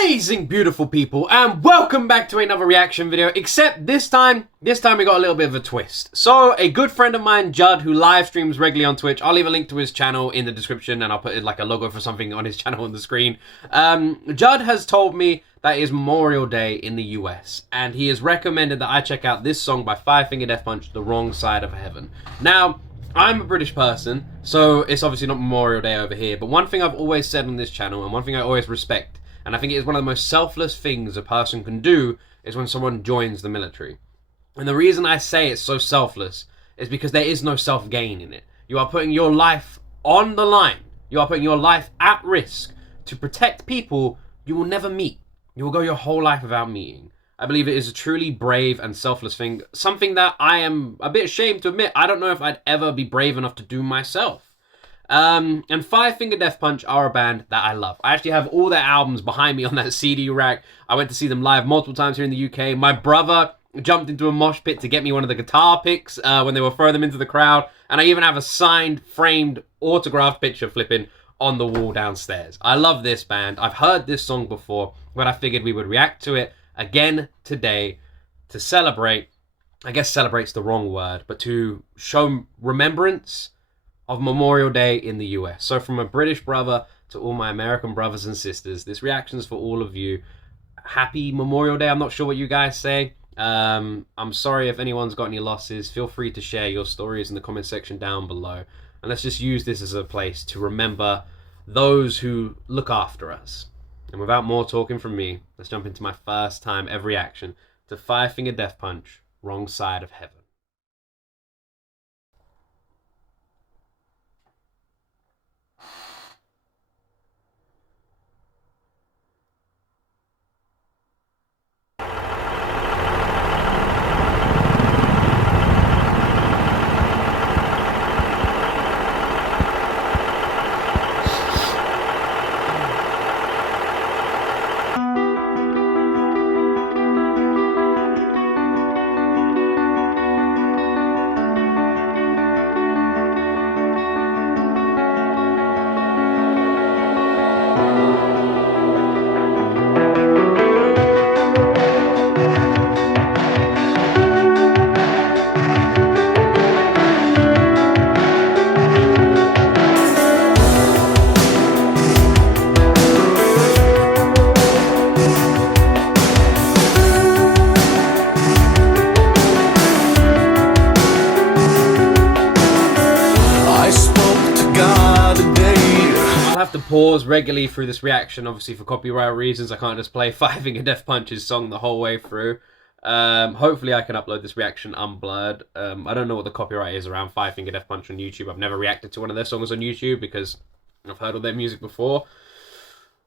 Amazing, beautiful people, and welcome back to another reaction video, except this time we got a little bit of a twist. So, a good friend of mine, Judd, who live streams regularly on Twitch, I'll leave a link to his channel in the description, and I'll put like a logo for something on his channel on the screen. Judd has told me that it is Memorial Day in the US, and he has recommended that I check out this song by Five Finger Death Punch, The Wrong Side of Heaven. Now, I'm a British person, so it's obviously not Memorial Day over here, but one thing I've always said on this channel, and one thing I always respect, and I think it is one of the most selfless things a person can do, is when someone joins the military. And the reason I say it's so selfless is because there is no self-gain in it. You are putting your life on the line. You are putting your life at risk to protect people you will never meet. You will go your whole life without meeting. I believe it is a truly brave and selfless thing. Something that I am a bit ashamed to admit. I don't know if I'd ever be brave enough to do myself. And Five Finger Death Punch are a band that I love. I actually have all their albums behind me on that CD rack. I went to see them live multiple times here in the UK. My brother jumped into a mosh pit to get me one of the guitar picks when they were throwing them into the crowd. And I even have a signed, framed, autographed picture flipping on the wall downstairs. I love this band. I've heard this song before, but I figured we would react to it again today to celebrate. I guess celebrate's the wrong word, but to show remembrance of Memorial Day in the US. So from a British brother to all my American brothers and sisters, this reaction's for all of you. Happy Memorial Day. I'm not sure what you guys say. I'm sorry if anyone's got any losses. Feel free to share your stories in the comment section down below. And let's just use this as a place to remember those who look after us. And without more talking from me, let's jump into my first time ever reaction to Five Finger Death Punch, Wrong Side of Heaven. To pause regularly through this reaction, obviously for copyright reasons. I can't just play Five Finger Death Punch's song the whole way through. Hopefully I can upload this reaction unblurred. I don't know what the copyright is around Five Finger Death Punch on YouTube. I've never reacted to one of their songs on YouTube because I've heard all their music before.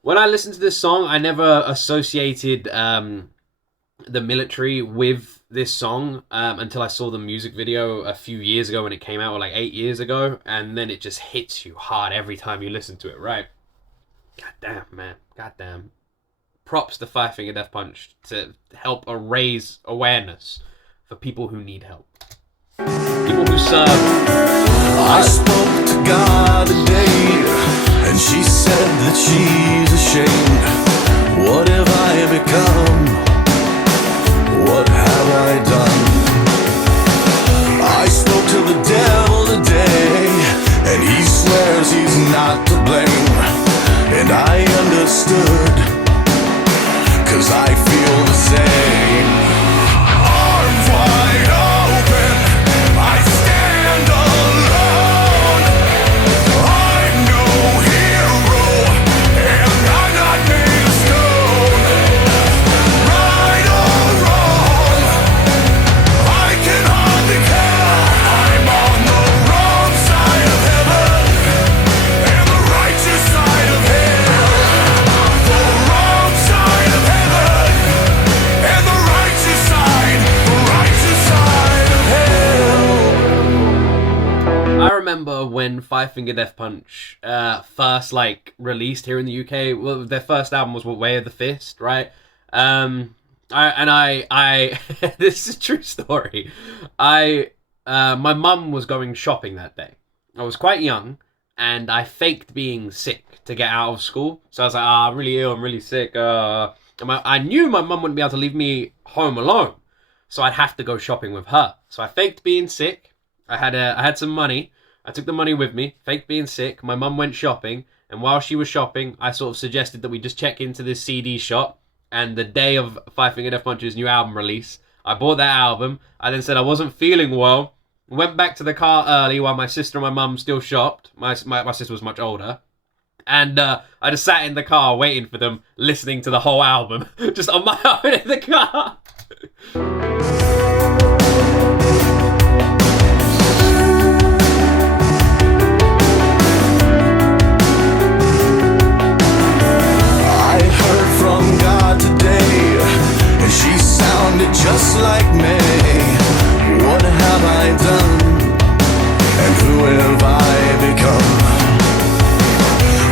When I listened to this song, I never associated the military with this song until I saw the music video a few years ago when it came out, or like 8 years ago, and then it just hits you hard every time you listen to it, right? God damn, man. God damn. Props to Five Finger Death Punch to help raise awareness for people who need help. People who serve. I spoke to God today, and she said that she's ashamed. What have I become? What have I done? I spoke to the devil today, and he swears he's not to blame. And I understood, 'cause I feel the same. Arms wide open, I stand alone. I'm no hero, and I'm not made of stone. Right or wrong, I can hardly care. I'm on the wrong side of heaven and the righteous side of hell. The wrong side of heaven and the righteous side of hell. I remember when Five Finger Death Punch first released here in the UK. Well, their first album was Way of the Fist, right? I this is a true story. My mum was going shopping that day. I was quite young, and I faked being sick to get out of school. So I was like, I'm really ill, I'm really sick. I knew my mum wouldn't be able to leave me home alone, so I'd have to go shopping with her. So I faked being sick. I had some money. I took the money with me, faked being sick. My mum went shopping, and while she was shopping, I sort of suggested that we just check into this CD shop. And the day of Five Finger Death Punch's new album release, I bought that album. I then said I wasn't feeling well. Went back to the car early while my sister and my mum still shopped. My sister was much older. And I just sat in the car waiting for them, listening to the whole album. Just on my own in the car. I heard from God today, and she sounded just like me. What have I done? And who have I become?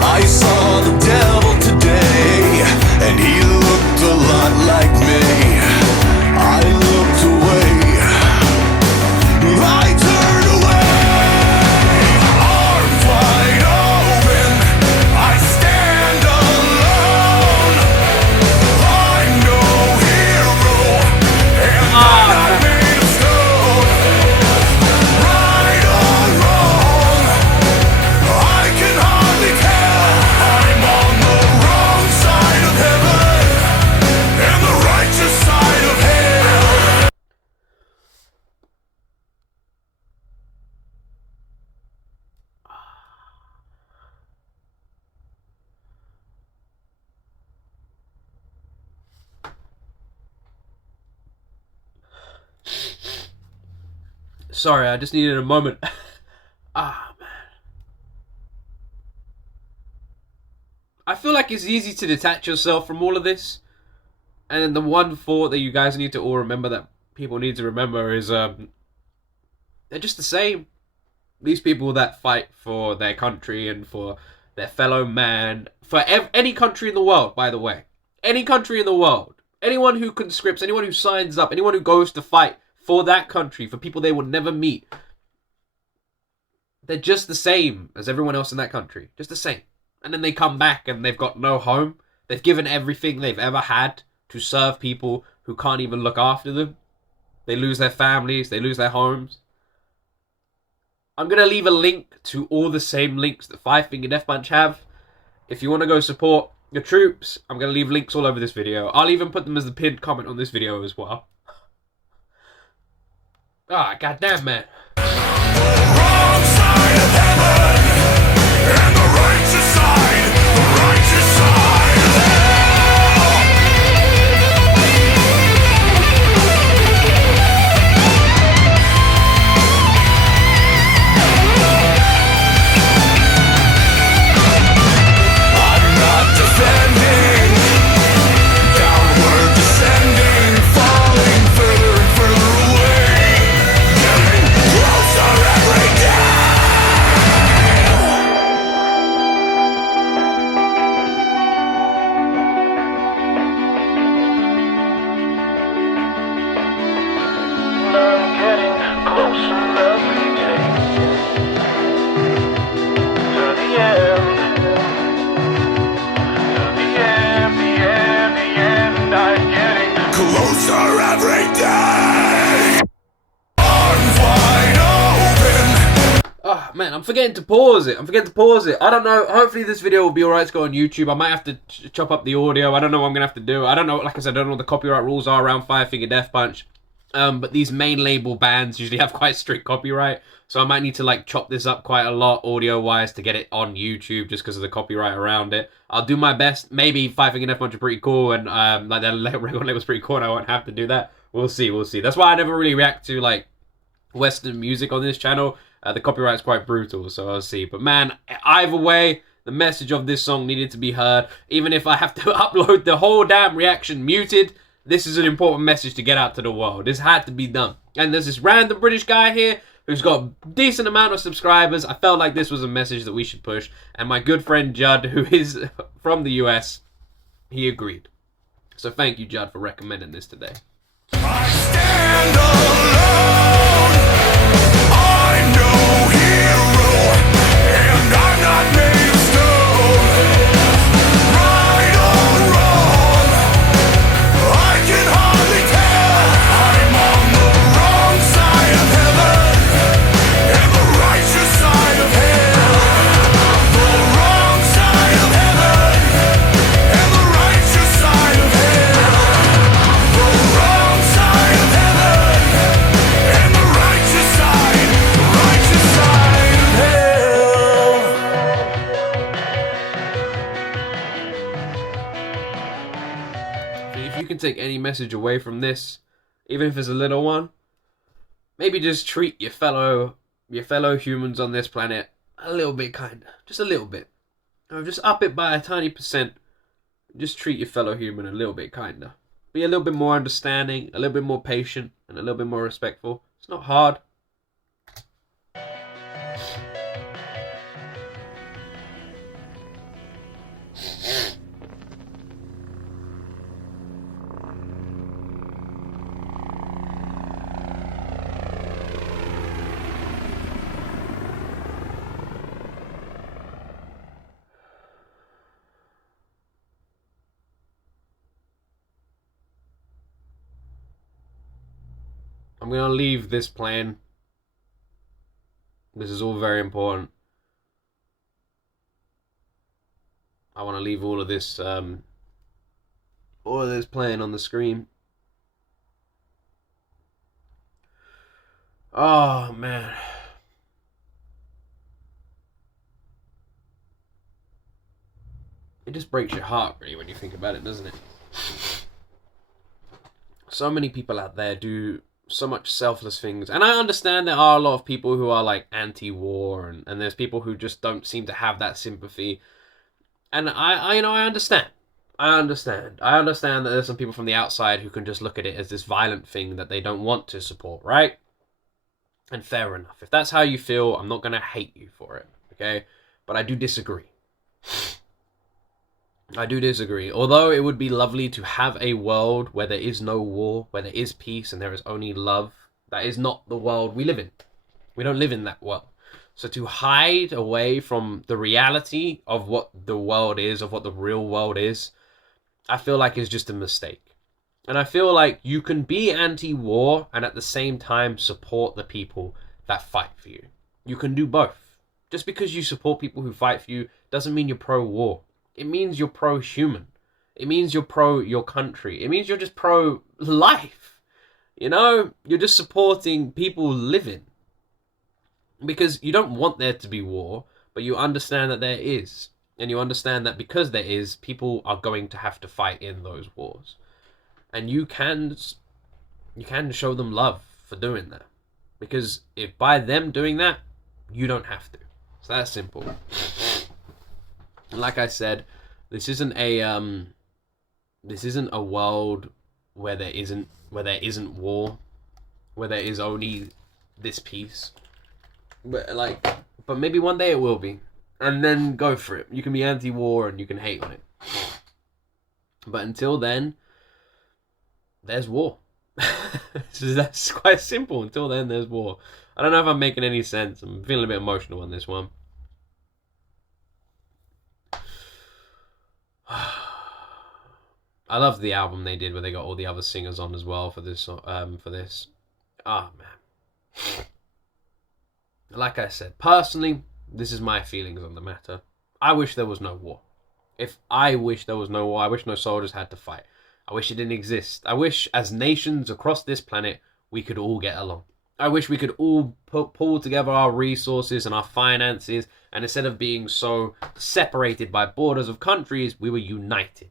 I saw the devil today, and he looked a lot like me. I looked away, I turned away, arms wide open, I stand alone. I'm no hero, and I'm not made of stone. Right or wrong, I can hardly tell. I'm on the wrong side of heaven and the righteous side of hell. Sorry, I just needed a moment. Man. I feel like it's easy to detach yourself from all of this. And then the one thought that you guys need to all remember, that people need to remember, is they're just the same. These people that fight for their country and for their fellow man, for any country in the world, by the way. Any country in the world. Anyone who conscripts, anyone who signs up, anyone who goes to fight for that country, for people they will never meet. They're just the same as everyone else in that country. Just the same. And then they come back and they've got no home. They've given everything they've ever had to serve people who can't even look after them. They lose their families. They lose their homes. I'm going to leave a link to all the same links that Five Finger Death Punch have. If you want to go support the troops, I'm going to leave links all over this video. I'll even put them as the pinned comment on this video as well. Ah, goddamn, man. Wrong side of heaven and the righteous side of hell. I'm not defending, downward descending, falling further and further away, getting closer every day. I'm getting closer every day to the end, the end. I'm getting closer every day. Arms wide open. Oh, man, I'm forgetting to pause it. I don't know. Hopefully this video will be alright to go on YouTube. I might have to chop up the audio. I don't know what I'm going to have to do. I don't know. Like I said, I don't know what the copyright rules are around Five Finger Death Punch. But these main label bands usually have quite strict copyright. So I might need to like chop this up quite a lot audio-wise to get it on YouTube just because of the copyright around it. I'll do my best. Maybe Five Finger Death Punch are pretty cool and like their record label's pretty cool and I won't have to do that. We'll see. That's why I never really react to like Western music on this channel. The copyright's quite brutal, so I'll see. But man, either way, the message of this song needed to be heard. Even if I have to upload the whole damn reaction muted, this is an important message to get out to the world. This had to be done. And there's this random British guy here who's got a decent amount of subscribers. I felt like this was a message that we should push. And my good friend Judd, who is from the US, he agreed. So thank you, Judd, for recommending this today. I stand alone. I'm no hero, and I'm you can take any message away from this, even if it's a little one, maybe just treat your fellow humans on this planet a little bit kinder. Just a little bit. Just up it by a tiny %. Just treat your fellow human a little bit kinder. Be a little bit more understanding, a little bit more patient, and a little bit more respectful. It's not hard. I'm going to leave this playing. This is all very important. I want to leave all of this playing on the screen. Oh, man. It just breaks your heart, really, when you think about it, doesn't it? So many people out there do so much selfless things, and I understand there are a lot of people who are like anti-war, and there's people who just don't seem to have that sympathy, and I understand. I understand that there's some people from the outside who can just look at it as this violent thing that they don't want to support, right? And fair enough. If that's how you feel, I'm not gonna hate you for it, okay? But I do disagree. Although it would be lovely to have a world where there is no war, where there is peace and there is only love, that is not the world we live in. We don't live in that world. So to hide away from the reality of what the world is, of what the real world is, I feel like is just a mistake. And I feel like you can be anti-war and at the same time support the people that fight for you. You can do both. Just because you support people who fight for you doesn't mean you're pro-war. It means you're pro-human. It means you're pro your country. It means you're just pro-life. You know? You're just supporting people living. Because you don't want there to be war, but you understand that there is. And you understand that because there is, people are going to have to fight in those wars. And you can show them love for doing that. Because if by them doing that, you don't have to. It's that simple. Like I said, this isn't a world where there isn't war, where there is only this peace. But maybe one day it will be, and then go for it. You can be anti-war and you can hate on it. But until then, there's war. That's quite simple. Until then, there's war. I don't know if I'm making any sense. I'm feeling a bit emotional on this one. I love the album they did where they got all the other singers on as well for this. Oh, man. Like I said, personally, this is my feelings on the matter. I wish there was no war. I wish there was no war. I wish no soldiers had to fight. I wish it didn't exist. I wish as nations across this planet, we could all get along. I wish we could all pull together our resources and our finances, and instead of being so separated by borders of countries, we were united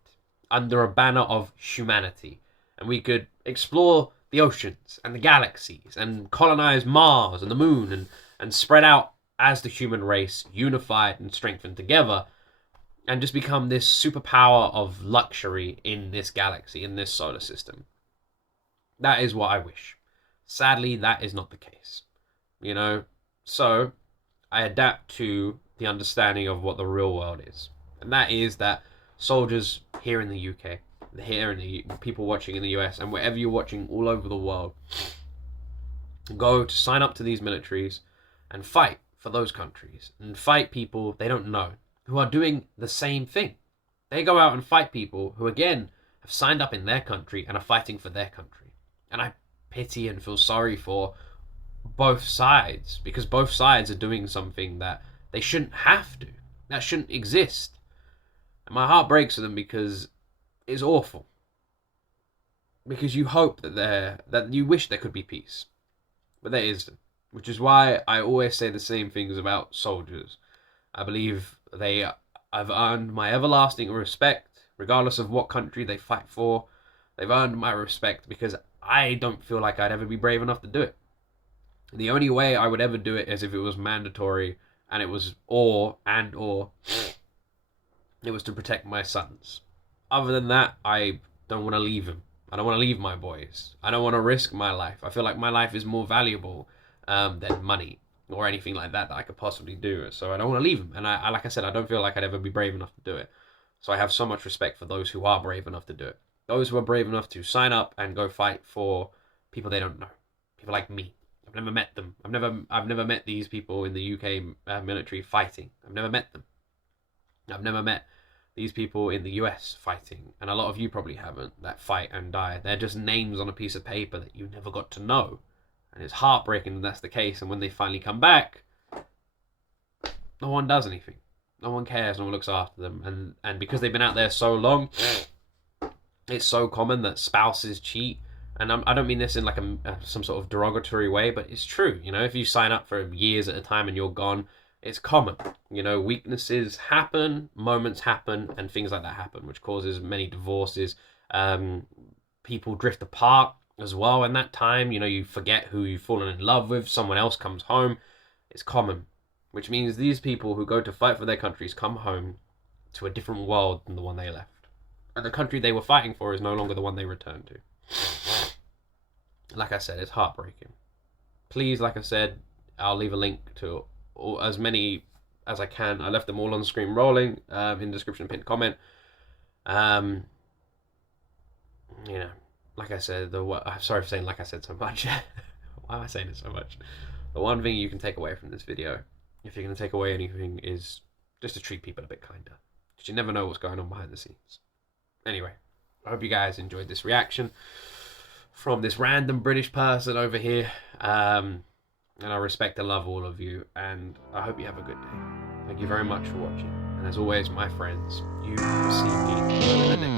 under a banner of humanity. And we could explore the oceans and the galaxies and colonize Mars and the moon and spread out as the human race, unified and strengthened together, and just become this superpower of luxury in this galaxy, in this solar system. That is what I wish. Sadly, that is not the case. You know? So, I adapt to the understanding of what the real world is. And that is that soldiers here in the UK, people watching in the US, and wherever you're watching all over the world, go to sign up to these militaries and fight for those countries. And fight people they don't know, who are doing the same thing. They go out and fight people who, again, have signed up in their country and are fighting for their country. And I pity and feel sorry for both sides, because both sides are doing something that they shouldn't have to, that shouldn't exist. And my heart breaks for them because it's awful. Because you hope that you wish there could be peace, but there isn't. Which is why I always say the same things about soldiers. I believe they have earned my everlasting respect, regardless of what country they fight for. They've earned my respect because I don't feel like I'd ever be brave enough to do it. The only way I would ever do it is if it was mandatory and it was or it was to protect my sons. Other than that, I don't want to leave them. I don't want to leave my boys. I don't want to risk my life. I feel like my life is more valuable than money or anything like that I could possibly do. So I don't want to leave them. And I like I said, I don't feel like I'd ever be brave enough to do it. So I have so much respect for those who are brave enough to do it. Those who are brave enough to sign up and go fight for people they don't know. People like me. I've never met them. I've never met these people in the UK military fighting. I've never met them. I've never met these people in the US fighting, and a lot of you probably haven't, that fight and die. They're just names on a piece of paper that you never got to know. And it's heartbreaking that that's the case, and when they finally come back, no one does anything. No one cares, no one looks after them. And because they've been out there so long, it's so common that spouses cheat. And I don't mean this in like some sort of derogatory way, but it's true. You know, if you sign up for years at a time and you're gone, it's common. You know, weaknesses happen, moments happen, and things like that happen, which causes many divorces. People drift apart as well in that time. You know, you forget who you've fallen in love with. Someone else comes home. It's common, which means these people who go to fight for their countries come home to a different world than the one they left. And the country they were fighting for is no longer the one they returned to. Like I said, it's heartbreaking. Please, like I said, I'll leave a link to as many as I can. I left them all on screen rolling in the description, pinned comment. You know, like I said, I'm sorry for saying like I said so much. Why am I saying it so much? The one thing you can take away from this video, if you're going to take away anything, is just to treat people a bit kinder. Because you never know what's going on behind the scenes. Anyway, I hope you guys enjoyed this reaction from this random British person over here. And I respect and love all of you. And I hope you have a good day. Thank you very much for watching. And as always, my friends, you will see me in the next